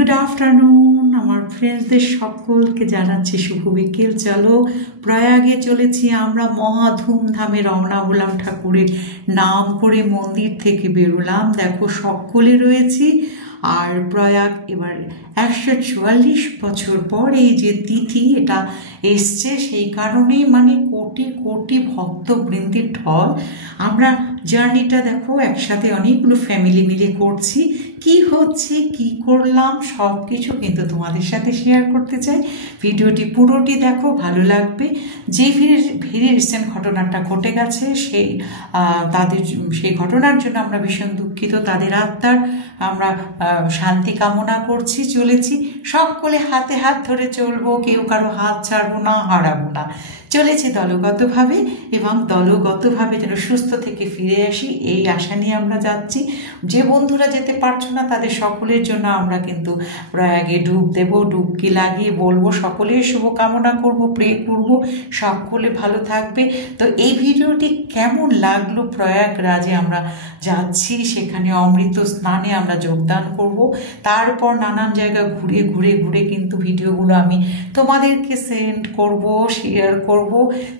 Good afternoon আমার ফ্রেন্ডসদের সকলকে জানাচ্ছি শুভ বিকেল। চলো প্রয়াগে চলেছি আমরা, মহা ধুমধামে রওনা হলাম, ঠাকুরের নাম করে মন্দির থেকে বেরোলাম। দেখো সকলে রয়েছি। আর প্রয়াগ এবার 144 বছর পর এই যে তিথি এটা এসছে, সেই কারণেই মানে কোটি কোটি ভক্তবৃন্দের ঢল। আমরা জার্নিটা দেখো একসাথে অনেকগুলো ফ্যামিলি মিলে করছি। কি হচ্ছে, কি করলাম, সব কিছু কিন্তু তোমাদের সাথে শেয়ার করতে চাই। ভিডিওটি পুরোটি দেখো, ভালো লাগবে। যে ভেরি রিসেন্ট ঘটনাটা ঘটে গেছে সেই ঘটনার জন্য আমরা ভীষণ দুঃখিত। তাদের আত্মার আমরা শান্তি কামনা করছি। চলেছি সকলে হাতে হাত ধরে চলবো, কেউ কারো হাত ছাড়বো না, হারাবো না। চলেছি দলগতভাবে, এবং দলগতভাবে যেন সুস্থ থেকে ফিরে আসি এই আশা নিয়ে আমরা যাচ্ছি। যে বন্ধুরা যেতে পারছো না তাদের সকলের জন্য আমরা কিন্তু প্রয়াগে ডুব দেবো, ডুবকি লাগিয়ে বলবো, সকলের শুভকামনা করবো, প্রে করবো, সকলে ভালো থাকবে। তো এই ভিডিওটি কেমন লাগলো? প্রয়াগরাজে আমরা যাচ্ছি, সেখানে অমৃত স্নানে আমরা যোগদান করব। তারপর নানান জায়গা ঘুরে ঘুরে ঘুরে কিন্তু ভিডিওগুলো আমি তোমাদেরকে সেন্ড করব, শেয়ার করব।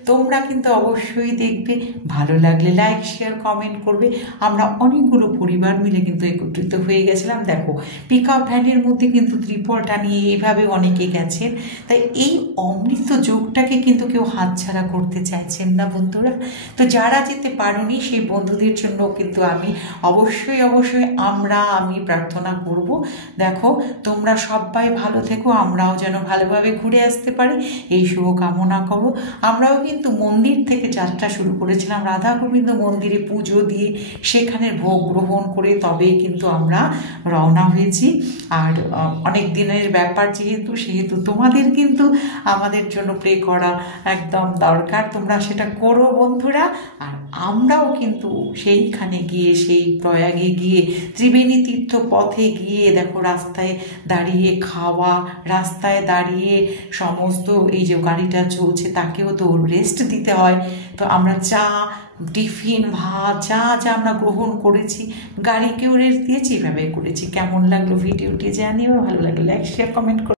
তোমরা কিন্তু অবশ্যই দেখবে, ভালো লাগলে লাইক শেয়ার কমেন্ট করবে। আমরা অনেকগুলো পরিবার মিলে কিন্তু একত্রিত হয়ে গেছিলাম। দেখো পিক আপ ভ্যানের মধ্যে কিন্তু ত্রিপলটা নিয়ে এইভাবে অনেকে গেছেন। তাই এই অমৃত যোগটাকে কিন্তু কেউ হাতছাড়া করতে চাইছেন না বন্ধুরা। তো যারা যেতে পারোনি সেই বন্ধুদের জন্য কিন্তু আমি অবশ্যই আমি প্রার্থনা করব। দেখো তোমরা সবাই ভালো থেকো, আমরাও যেন ভালোভাবে ঘুরে আসতে পারি এই শুভ কামনা করো। আমরাও কিন্তু মন্দির থেকে যাত্রা শুরু করেছিলাম, রাধা গোবিন্দ মন্দিরে পুজো দিয়ে সেখানে ভোগ গ্রহণ করে তবেই কিন্তু আমরা রওনা হয়েছি। আর অনেক দিনের ব্যাপার সেহেতু তোমাদের কিন্তু আমাদের জন্য প্রে করা একদম দরকার। তোমরা সেটা করো বন্ধুরা। আর আমরাও কিন্তু সেইখানে গিয়ে, সেই প্রয়াগে গিয়ে, ত্রিবেণী তীর্থ পথে গিয়ে দেখো রাস্তায় দাঁড়িয়ে খাওয়া, রাস্তায় দাঁড়িয়ে সমস্ত এই যে গাড়িটা চলছে তাকেও তো রেস্ট দিতে হয়। তো আমরা চা, টিফিন, ভাত যা আমরা গ্রহণ করেছি, গাড়িকেও রেস্ট দিয়েছি, এভাবে করেছি। কেমন লাগলো ভিডিওটি জানিও, ভালো লাগলে লাইক শেয়ার কমেন্ট করো।